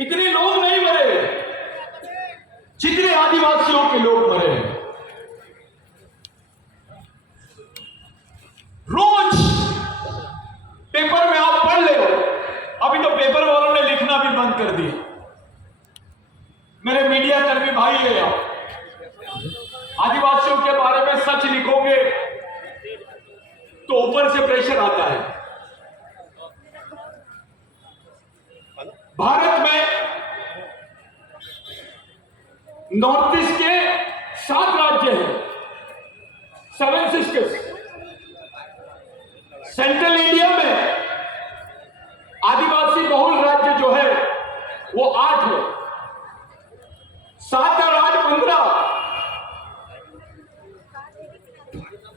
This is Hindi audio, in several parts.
इतने लोग नहीं मरे जितने आदिवासियों के लोग मरे। रोज पेपर में आप पढ़ ले, अभी तो पेपर वालों ने लिखना भी बंद कर दिया। मेरे मीडिया कर्मी भाई है, आप आदिवासियों के बारे में सच लिखोगे तो ऊपर से प्रेशर आता है। भारत में नॉर्थ ईस्ट के 7 राज्य हैं, 7 सिस्टर्स। सेंट्रल इंडिया में आदिवासी बहुल राज्य जो है वो 8 है, 7 और 8 15।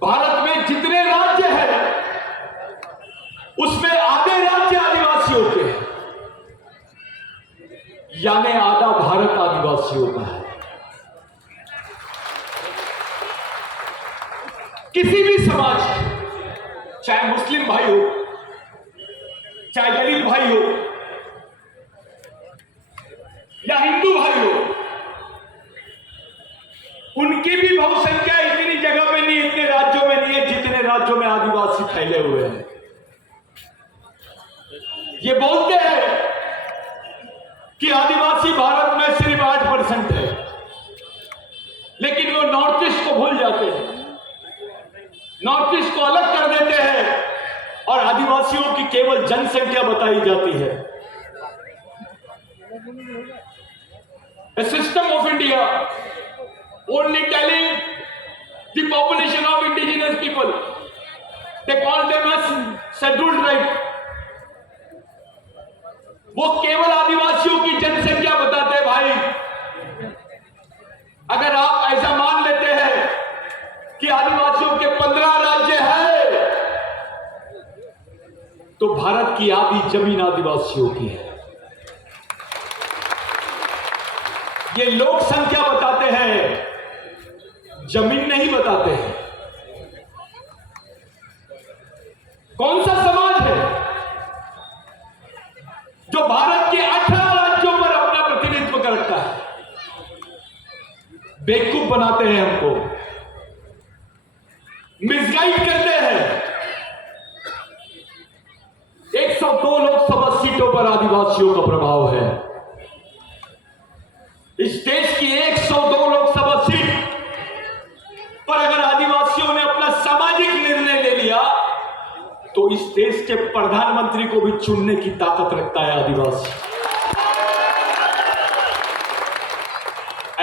भारत में जितने राज्य हैं उसमें आधे राज्य आदिवासियों के हैं, यानी आधा भारत आदिवासियों का है। किसी भी समाज, चाहे मुस्लिम भाई हो, चाहे दलित भाई हो या हिंदू भाई हो, उनकी भी बहुसंख्या इतनी जगह में नहीं, इतने राज्यों में नहीं है जितने राज्यों में आदिवासी फैले हुए हैं। ये बोलते हैं कि आदिवासी भारत में सिर्फ 8% है, लेकिन वो नॉर्थ ईस्ट को भूल जाते हैं, नॉर्थ ईस्ट को अलग कर देते हैं और आदिवासियों की केवल जनसंख्या बताई जाती है। A system of India only telling the population of indigenous people, they call them as scheduled tribe. वो केवल आदिवासियों की जनसंख्या बताते हैं। भाई, अगर आप ऐसा मान लेते हैं कि आदिवासियों के 15 राज्य हैं, तो भारत की आधी जमीन आदिवासियों की है। ये लोक संख्या बताते हैं, जमीन नहीं बताते हैं। कौन सा समाज है जो भारत के 18 राज्यों पर अपना प्रतिनिधित्व करता है? बेवकूफ बनाते हैं, हमको मिसगाइड करते हैं। 102 लोकसभा सीटों पर आदिवासियों का प्रभाव है। इस देश की 102 लोकसभा सीट पर अगर आदिवासियों ने अपना सामाजिक निर्णय ले लिया तो इस देश के प्रधानमंत्री को भी चुनने की ताकत रखता है आदिवासी।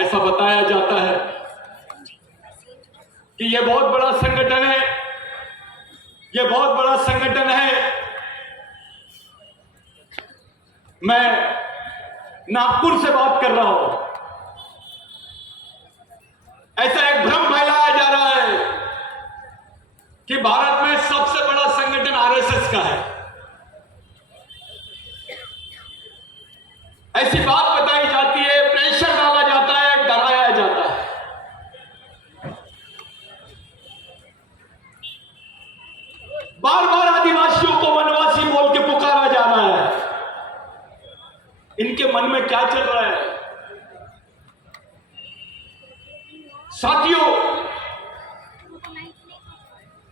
ऐसा बताया जाता है कि यह बहुत बड़ा संगठन है, यह बहुत बड़ा संगठन है। मैं नागपुर से बात कर रहा हूं। ऐसा एक भ्रम फैलाया जा रहा है कि भारत में सबसे बड़ा संगठन आरएसएस का है। ऐसी बात बताई जाती है, प्रेशर डाला जाता है, डराया जाता है। बार बार आदिवासियों को वनवासी बोल के पुकारा जा रहा है। इनके मन में क्या चल रहा है? साथियों,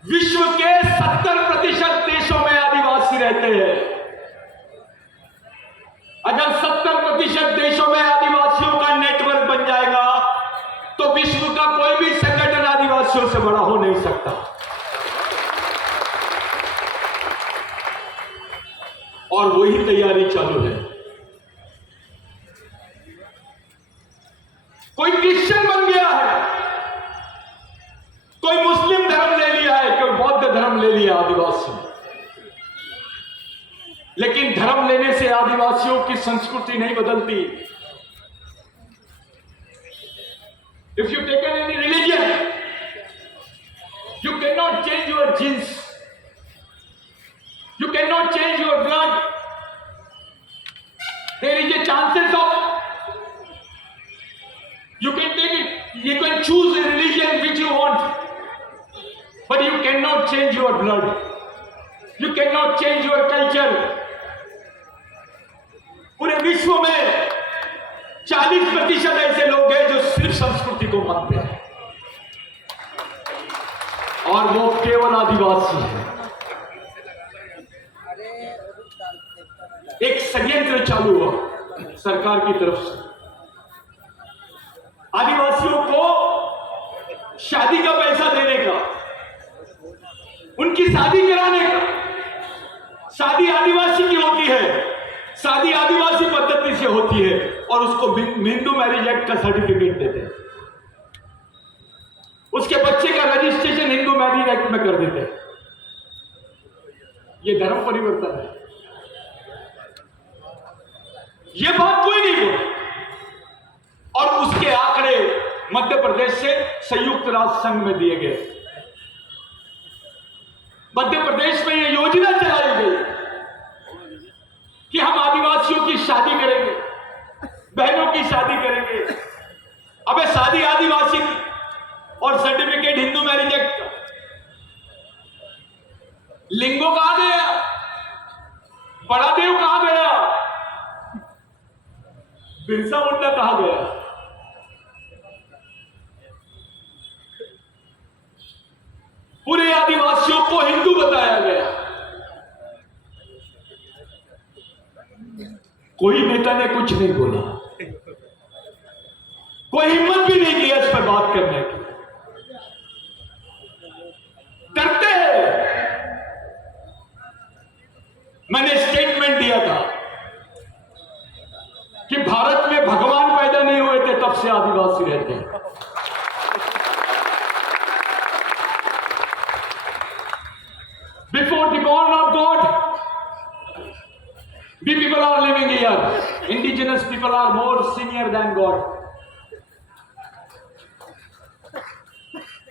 विश्व के 70% देशों में आदिवासी रहते हैं। अगर 70% देशों में आदिवासियों का नेटवर्क बन जाएगा तो विश्व का कोई भी संगठन आदिवासियों से बड़ा हो नहीं सकता। और वही तैयारी चालू है। कोई क्रिश्चियन बन गया है, कोई मुस्लिम धर्म ले लिया है, कोई बौद्ध धर्म ले लिया आदिवासी। लेकिन धर्म लेने से आदिवासियों की संस्कृति नहीं बदलती। If you take any religion, you cannot change your genes. You cannot change your blood. There is a chances of you can take it. You can choose a religion which you want, but you cannot change your blood. You cannot change your culture. पूरे विश्व में 40% ऐसे लोग हैं जो सिर्फ संस्कृति को मानते हैं, और वो केवल आदिवासी है। एक षड्यंत्र चालू हुआ सरकार की तरफ से आदिवासियों को शादी का पैसा देने का, उनकी शादी कराने का। शादी आदिवासी की होती है, शादी आदिवासी पद्धति से होती है, और उसको हिंदू मैरिज एक्ट का सर्टिफिकेट देते हैं। उसके बच्चे का रजिस्ट्रेशन हिंदू मैरिज एक्ट में कर देते हैं। ये धर्म परिवर्तन है। ये बात कोई नहीं बोले, और उसके आंकड़े मध्य प्रदेश से संयुक्त राष्ट्र संघ में दिए गए। मध्य प्रदेश में यह योजना चलाई गई कि हम आदिवासियों की शादी करेंगे, बहनों की शादी करेंगे। अबे शादी आदिवासी की और सर्टिफिकेट हिंदू मैरिज एक्ट का। लिंगो कहां गया? बड़ा देव कहां गया? बिरसा मुंडा कहां गया? पूरे आदिवासियों को हिंदू बताया गया। कोई नेता ने कुछ नहीं बोला, कोई हिम्मत भी नहीं किया इस पर बात करने की। डरते हैं। मैंने स्टेटमेंट दिया था कि भारत में भगवान पैदा नहीं हुए थे तब से आदिवासी रहते हैं। Before the born of God, we people are living here. Indigenous people are more senior than God.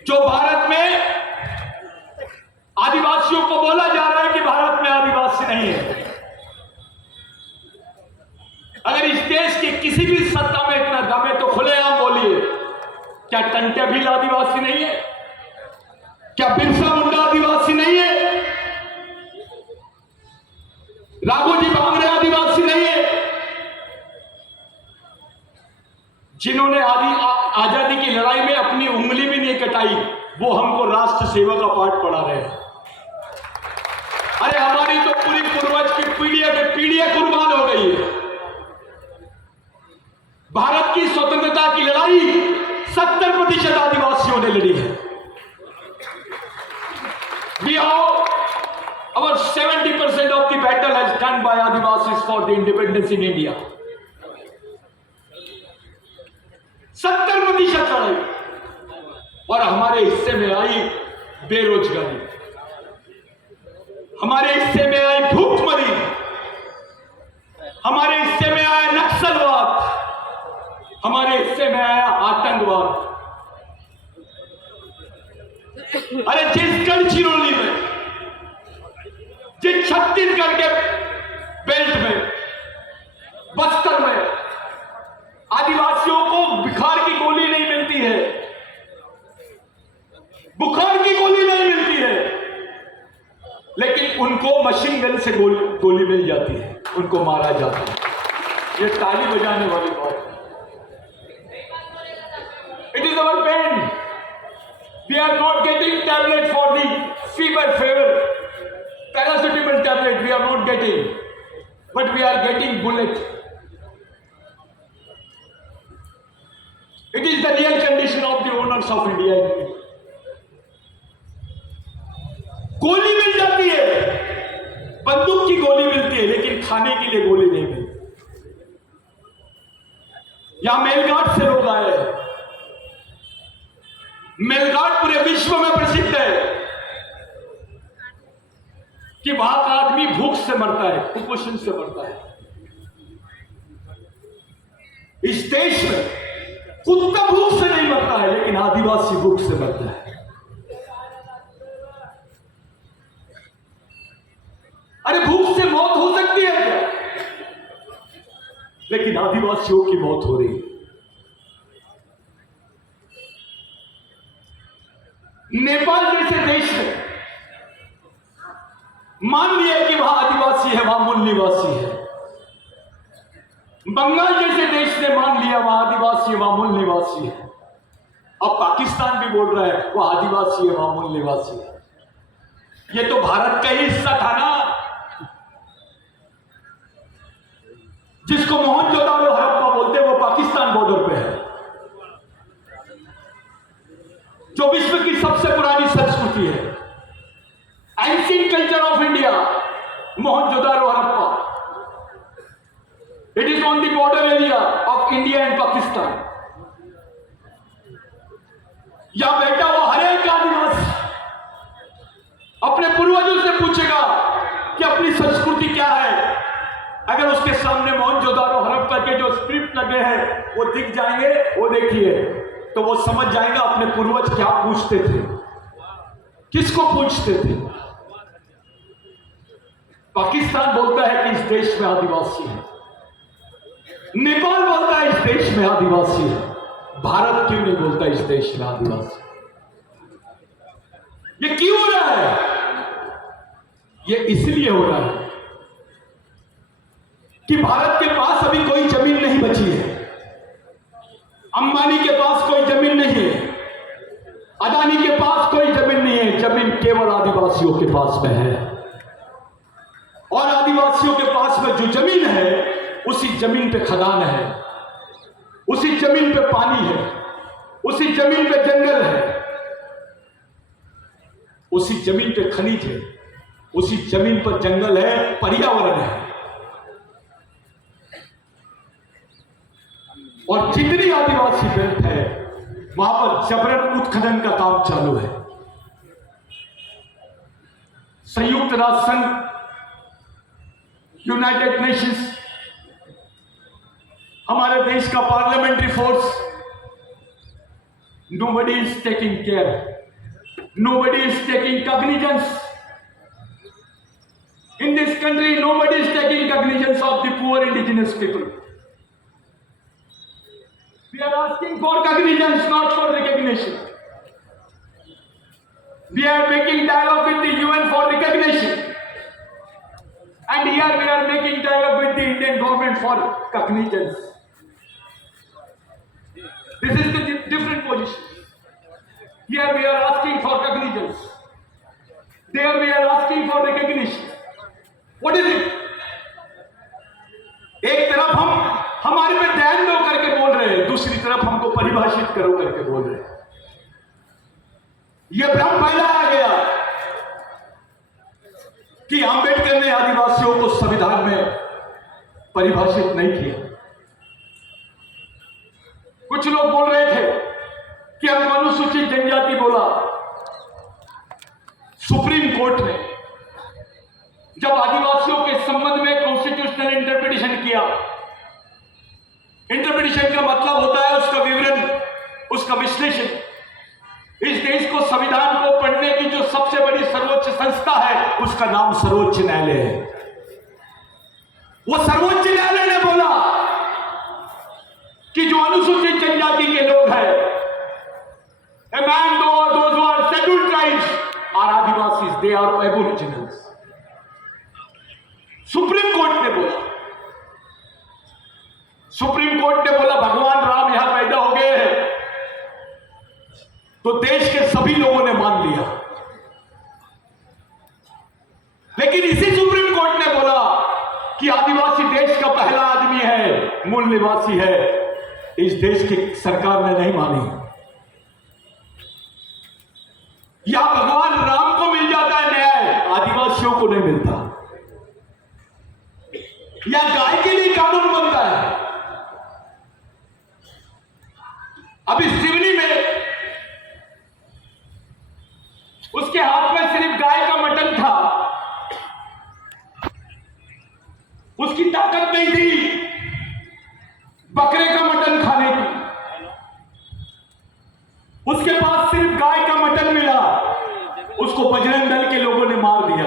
जो भारत में आदिवासियों को बोला जा रहा है कि भारत में आदिवासी नहीं है। अगर इस देश के किसी भी सत्ता में इतना दम है तो खुलेआम बोलिए, क्या टंट्या भील आदिवासी नहीं है? क्या बिरसा मुंडा आदिवासी नहीं है? राघोजी भांगरे आदिवासी नहीं है? जिन्होंने आजादी की लड़ाई में अपनी उंगली भी नहीं कटाई, वो हमको राष्ट्र सेवा का पाठ पढ़ा रहे हैं। अरे हमारी तो पूरी पूर्वज की पीढ़ियां कुर्बान हो गई है। भारत की स्वतंत्रता की लड़ाई 70% आदिवासियों ने लड़ी है। Our 70% of the battle has done by Adivasis for the independence in India. 70% लड़ाई, और हमारे हिस्से में आई बेरोजगारी, हमारे हिस्से में आई भूखमरी, हमारे हिस्से में आया नक्सलवाद, हमारे हिस्से में आया आतंकवाद। अरे जिस गढ़चिरौली में, जिस छत्तीसगढ़ के बेल्ट में, बस्तर में आदिवासियों को बुखार की गोली नहीं मिलती है, बुखार की गोली नहीं मिलती है, लेकिन उनको मशीन गन से गोली मिल जाती है, उनको मारा जाता है। ये ताली बजाने वाली बात है। It is our pain. We are not getting tablet for the fever. Paracetamol tablet we are not getting, but we are getting bullet. It is the real condition of the owners of India. गोली मिल जाती है, बंदूक की गोली मिलती है, लेकिन खाने के लिए गोली नहीं मिलती। यहां मेलघाट से लोग आए हैं। मेलघाट पूरे विश्व में प्रसिद्ध है कि वहां का आदमी भूख से मरता है, कुपोषण से मरता है। इस देश में कुत्ता भूख से नहीं मरता है, लेकिन आदिवासी भूख से मरता है। अरे भूख से मौत हो सकती है क्या? लेकिन आदिवासियों की मौत हो रही है। नेपाल जैसे देश में मान लिया कि वहां आदिवासी है, वहां मूल निवासी है, बंगाल जैसे देश ने मान लिया वहां आदिवासी है, वहां मूल निवासी है। अब पाकिस्तान भी बोल रहा है वो आदिवासी है, वहां मूल निवासी है। ये तो भारत का ही हिस्सा था ना, जिसको मोहनजोदाड़ो हड़प्पा बोलते हैं, वो पाकिस्तान बॉर्डर पे है, जो विश्व की सबसे पुरानी संस्कृति है। Ancient culture of India, Mohenjodaro Harappa. It is on the border area of India and Pakistan. यहां बैठा हुआ हर एक आदिवासी अपने पूर्वजों से पूछेगा कि अपनी संस्कृति क्या है। अगर उसके सामने मोहनजोदाड़ो हड़प्पा के जो स्क्रिप्ट लगे हैं वो दिख जाएंगे, वो देखिए, तो वो समझ जाएगा अपने पूर्वज क्या पूछते थे, किसको पूछते थे। पाकिस्तान बोलता है कि इस देश में आदिवासी है, नेपाल बोलता है इस देश में आदिवासी है, भारत क्यों नहीं बोलता इस देश में आदिवासी? ये क्यों हो रहा है? ये इसलिए हो रहा है कि भारत के पास अभी कोई जमीन नहीं बची है। अंबानी के पास कोई जमीन नहीं है, अदानी के पास कोई जमीन नहीं है। जमीन केवल आदिवासियों के पास में है, और आदिवासियों के पास में जो जमीन है उसी जमीन पे खदान है, उसी जमीन पे पानी है, उसी जमीन पे जंगल है, उसी जमीन पे खनिज है, उसी जमीन पर जंगल है, पर्यावरण है। और जितनी आदिवासी बेल्ट है वहां पर जबरन उत्खनन का काम चालू है। संयुक्त राष्ट्र संघ, यूनाइटेड नेशंस, हमारे देश का parliamentary force, nobody is taking care, nobody is taking cognizance. In this country, nobody is taking cognizance of the poor indigenous people. We are asking for cognizance, not for recognition. We are making dialogue with the UN for recognition. And here we are making dialogue with the Indian government for cognizance. This is the different position. Here we are asking for cognizance. There we are asking for recognition. What is it? एक तरफ हम हमारे पे ध्यान दो करके बोल रहे हैं, दूसरी तरफ हमको परिभाषित करो करके बोल रहे हैं। यह भ्रम फैलाया गया कि अंबेडकर ने आदिवासियों को संविधान में परिभाषित नहीं किया। कुछ लोग बोल रहे थे कि हम अनुसूचित जनजाति बोला। सुप्रीम कोर्ट ने जब आदिवासियों के संबंध में कॉन्स्टिट्यूशनल इंटरप्रिटेशन किया, इंटरप्रिटेशन का मतलब होता है उसका विवरण, उसका विश्लेषण। इस देश को, संविधान को पढ़ने की जो सबसे बड़ी सर्वोच्च संस्था है उसका नाम सर्वोच्च न्यायालय है। वो सर्वोच्च न्यायालय ने बोला कि जो अनुसूचित जनजाति के लोग हैं, a man, those who are scheduled tribes are Adivasis, they are aboriginals. Supreme court ने बोला, सुप्रीम कोर्ट ने बोला भगवान राम यहां पैदा हो गए हैं, तो देश के सभी लोगों ने मान लिया। लेकिन इसी सुप्रीम कोर्ट ने बोला कि आदिवासी देश का पहला आदमी है, मूल निवासी है। इस देश की सरकार ने नहीं मानी। या भगवान राम को मिल जाता है न्याय, आदिवासियों को नहीं मिलता। या गाय के लिए कानून बनता है। अभी सिवनी में उसके हाथ में सिर्फ गाय का मटन था, उसकी ताकत नहीं थी बकरे का मटन खाने की। उसके पास सिर्फ गाय का मटन मिला, उसको बजरंग दल के लोगों ने मार दिया।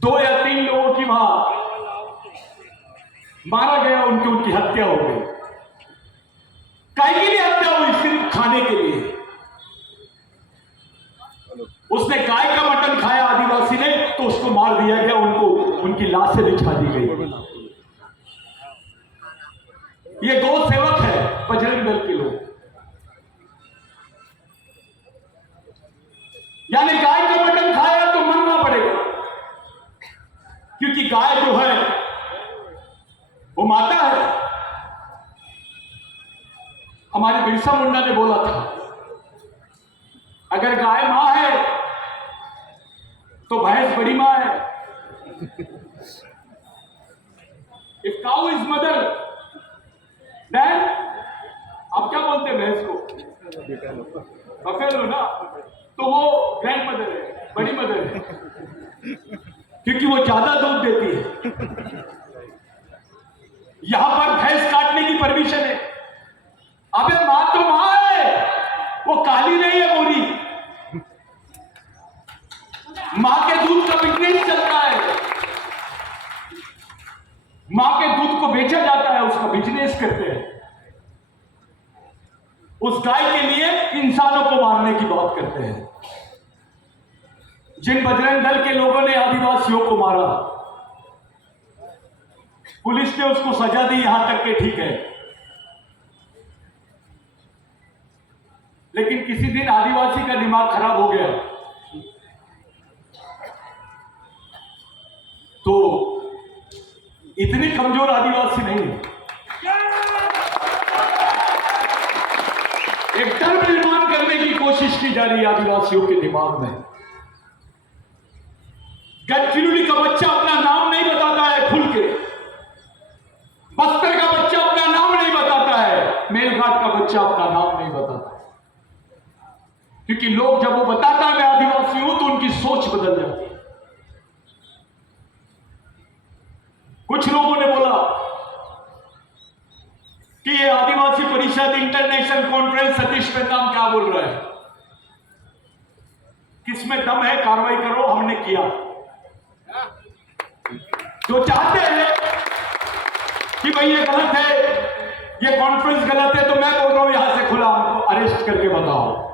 2 या 3 लोगों की वहां मारा गया, उनकी हत्या हो गई। काय के लिए हत्या हुई? सिर्फ खाने के लिए। उसने गाय का मटन खाया आदिवासी ने, तो उसको मार दिया गया, उनको उनकी लाशें बिछा दी गई। ये गौ सेवक है बजरंग दल के लोग। यानी गाय का मटन खाया तो मरना पड़ेगा, क्योंकि गाय जो है वो माता है। हमारे बिरसा मुंडा ने बोला था, अगर गाय मां है तो भैंस बड़ी मां है। If cow is mother, then आप क्या बोलते हैं भैंस को? बफेलो ना, तो वो ग्रैंड मदर है, बड़ी मदर है, क्योंकि वो ज्यादा दूध देती है। यहां पर भैंस काटने की परमिशन है। अबे मां तो मां है, वो काली नहीं है गोरी। मां के दूध का बिजनेस चलता है, मां के दूध को बेचा जाता है, उसका बिजनेस करते हैं। उस गाय के लिए इंसानों को मारने की बात करते हैं। जिन बजरंग दल के लोगों ने आदिवासियों को मारा, पुलिस ने उसको सजा दी, यहां तक के ठीक है, लेकिन किसी दिन आदिवासी का दिमाग खराब हो गया तो इतने कमजोर आदिवासी नहीं है। एक डर निर्माण करने की कोशिश की जा रही है आदिवासियों के दिमाग में। गढ़चिरौली का बच्चा अपना नाम नहीं बताता है खुल के, बस्तर का बच्चा अपना नाम नहीं बताता है, मेलघाट का बच्चा अपना नाम नहीं बताता है, क्योंकि लोग जब वो बताता है मैं आदिवासी हूं तो उनकी सोच बदल जाती है। कुछ लोगों ने बोला कि ये आदिवासी परिषद इंटरनेशनल कॉन्फ्रेंस सतीश पेताम क्या बोल रहा है, किसमें दम है कार्रवाई करो, हमने किया। जो चाहते हैं कि भाई ये गलत है, ये कॉन्फ्रेंस गलत है, तो मैं बोल रहा हूं यहां से खुला हमको अरेस्ट करके बताओ।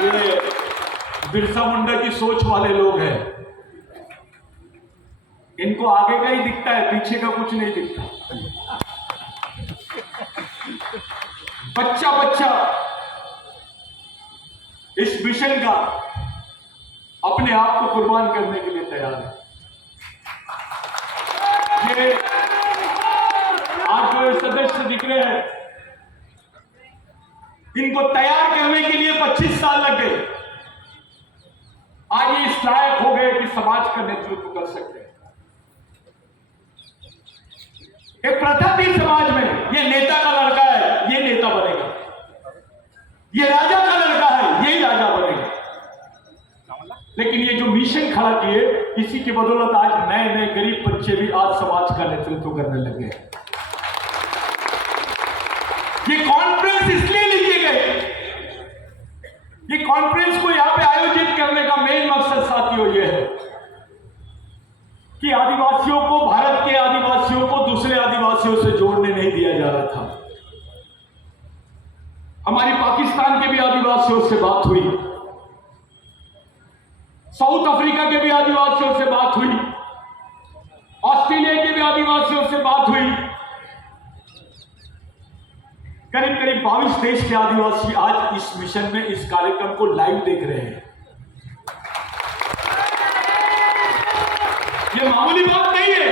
ये बिरसा मुंडा की सोच वाले लोग हैं, इनको आगे का ही दिखता है, पीछे का कुछ नहीं दिखता। बच्चा बच्चा इस मिशन का अपने आप को कुर्बान करने के लिए तैयार है। ये आज जो सदस्य दिख रहे हैं, इनको तैयार करने के लिए 25 साल लग गए। आज ये इस लायक हो गए कि समाज का नेतृत्व कर सकते हैं। एक प्रथा थी समाज में, ये नेता का लड़का है, ये नेता बनेगा, ये राजा का लड़का है, यही राजा बनेगा। लेकिन ये जो मिशन खड़ा किए, इसी की बदौलत आज नए नए गरीब बच्चे भी आज समाज का नेतृत्व करने लगे। ये कॉन्फ्रेंस इसलिए लिखे गए, ये कॉन्फ्रेंस को यहां पे आयोजित करने का मेन मकसद साथियों ये है कि आदिवासियों को, भारत के आदिवासियों को दूसरे आदिवासियों से जोड़ने नहीं दिया जा रहा था। हमारी पाकिस्तान के भी आदिवासियों से बात हुई, साउथ अफ्रीका के भी आदिवासियों से बात हुई, ऑस्ट्रेलिया के भी आदिवासियों से बात हुई। करीब करीब 22 देश के आदिवासी आज इस मिशन में, इस कार्यक्रम को लाइव देख रहे हैं। ये मामूली बात नहीं है।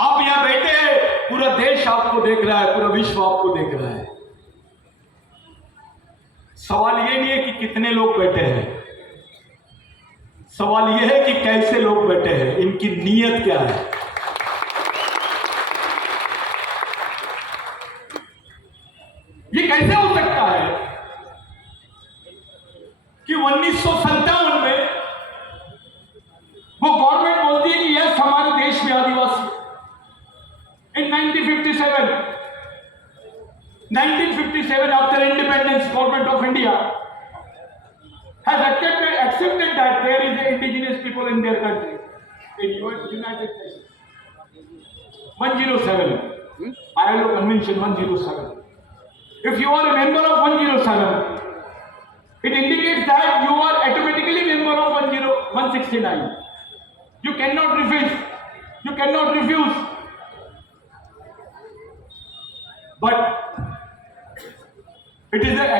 आप यहां बैठे हैं, पूरा देश आपको देख रहा है, पूरा विश्व आपको देख रहा है। सवाल ये नहीं है कि कितने लोग बैठे हैं, सवाल यह है कि कैसे लोग बैठे हैं, इनकी नीयत क्या है। ये कैसे हो सकता है कि 1957 में वो गवर्नमेंट बोलती है कि यस हमारे देश में आदिवासी। इन 1957 after independence, government of India has accepted that there is indigenous people in their country, in United Nations 107, ILO Convention 107. If you are a member of 107, it indicates that you are automatically member of 169. You cannot refuse. You cannot refuse. But it is an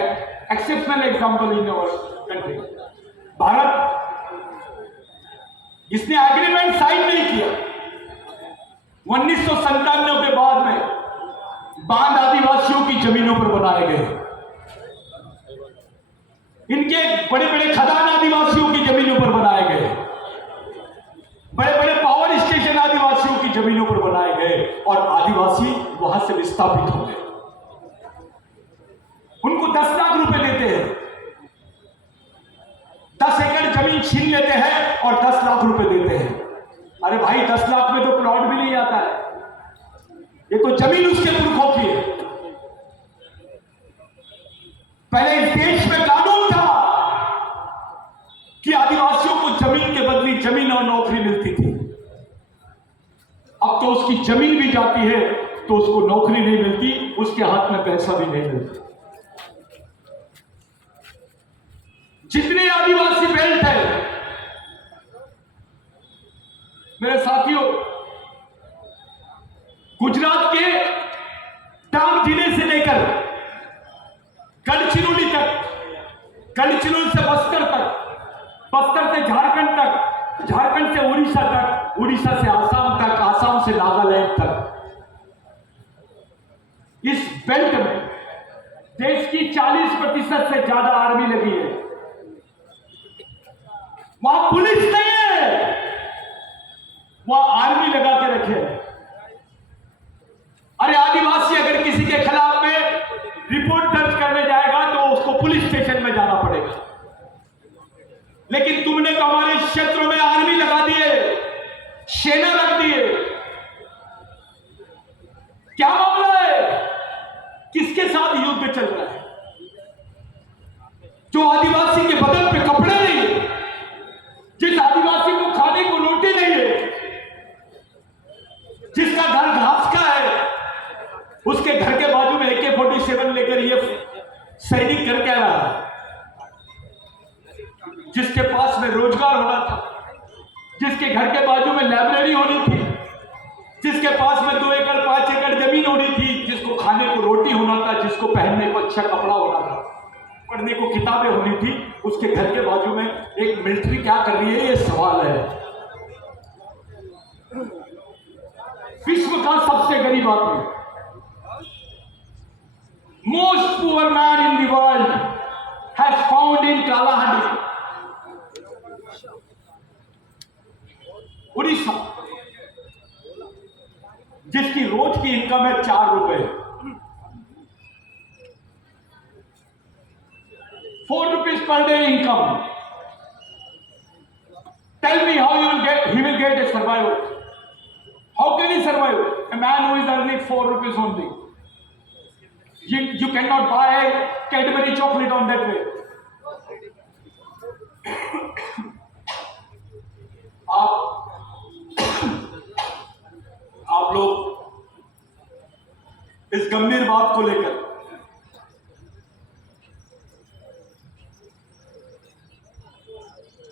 exceptional example in our country. Bharat इसने एग्रीमेंट साइन नहीं किया। 1997 के बाद में बांध आदिवासियों की जमीनों पर बनाए गए। इनके बड़े बड़े खदान आदिवासियों की जमीनों पर बनाए गए। बड़े बड़े पावर स्टेशन आदिवासियों की जमीनों पर बनाए गए और आदिवासी वहां से विस्थापित हो गए। उनको 10 लाख रुपए देते हैं, 10 एकड़ जमीन छीन लेते हैं और 10 लाख रुपए देते हैं। अरे भाई 10 लाख में तो प्लॉट भी नहीं आता है, ये तो जमीन उसके पुरखों की है। पहले इस देश में कानून था कि आदिवासियों को जमीन के बदले जमीन और नौकरी मिलती थी। अब तो उसकी जमीन भी जाती है तो उसको नौकरी नहीं मिलती, उसके हाथ में पैसा भी नहीं मिलता। जितने आदिवासी बेल्ट है मेरे साथियों, गुजरात के डांग जिले से लेकर गढ़चिरौली तक, गढ़चिरौली से बस्तर तक, बस्तर से झारखंड तक, झारखंड से उड़ीसा तक, उड़ीसा से आसाम तक, आसाम से नागालैंड तक, इस बेल्ट में देश की 40% से ज्यादा आर्मी लगी है। वहां पुलिस नहीं है, वहां आर्मी लगा के रखे हैं। अरे आदिवासी अगर किसी के खिलाफ में रिपोर्ट दर्ज करने जाएगा तो उसको पुलिस स्टेशन में जाना पड़ेगा, लेकिन तुमने तो हमारे क्षेत्रों में आर्मी लगा दिए, सेना रख दिए। क्या मामला है? किसके साथ युद्ध चल रहा है? जो आदिवासी के बदन पे कपड़े नहीं है, जिस आदिवासी को खाने को रोटी नहीं है, जिसका घर घास का है, उसके घर के बाजू में AK-47 लेकर ये सैनिक कर क्या रहा है? जिसके पास में रोजगार होना था, जिसके घर के बाजू में लाइब्रेरी होनी थी, जिसके पास में 2 एकड़ 5 एकड़ जमीन होनी थी, जिसको खाने को रोटी होना था, जिसको पहनने को अच्छा कपड़ा होना था, पढ़ने को किताबें होनी थी, उसके घर के बाजू में एक मिलिट्री क्या कर रही है? ये सवाल है। विश्व का सबसे गरीब आदमी, most poor man in the world has found in Kalahandi, Orissa, जिसकी रोज की इनकम है 4 रुपए, 4 rupees per day income. Tell me how he will get a survival. How can he survive? A man who is earning 4 rupees only. You cannot buy a Cadbury chocolate on that way. आप लोग इस गंभीर बात को लेकर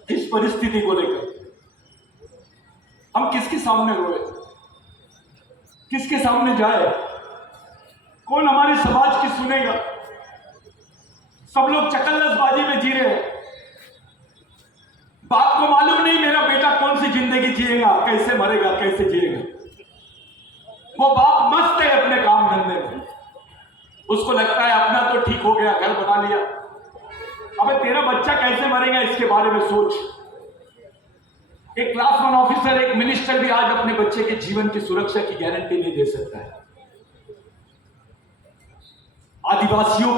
इस परिस्थिति को लेकर हम किसके सामने रोए, किसके सामने जाए? कौन हमारे समाज की सुनेगा? सब लोग चकल्लसबाजी में जी रहे हैं। बाप को मालूम नहीं मेरा बेटा कौन सी जिंदगी जिएगा, कैसे मरेगा, कैसे जिएगा। वो बाप मस्त है अपने काम धंधे में, उसको लगता है अपना तो ठीक हो गया, घर बना लिया। अबे तेरा बच्चा कैसे मरेगा इसके बारे में सोच। एक क्लास 1 ऑफिसर, एक मिनिस्टर भी आज अपने बच्चे के जीवन की सुरक्षा की गारंटी नहीं दे सकता है। आदिवासियों की